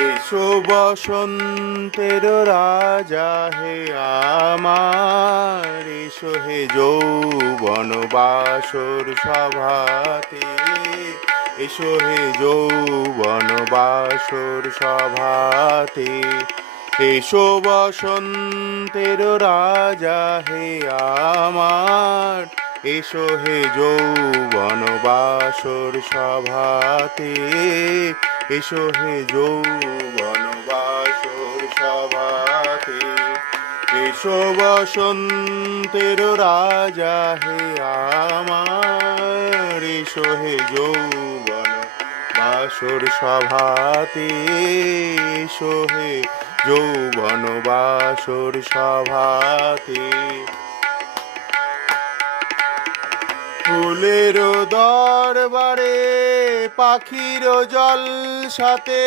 এসো বসন্তের রাজা হে আমার, এসো হে যৌবন বাসর সভাতে। এসো হে যৌবন বাসর সভাতে। এসো বসন্তের রাজা হে আমার, এসো হে যৌবন বাসর সভাতে। এসো হে যৌবন বাসর সভাতে। এসো বসন্তের রাজা হে আমার। এসো হে যৌবন বাসর সভাতে। এসো হে যৌবন বাসর সভাতে। ফুলের দরবারে পাখির জল সাথে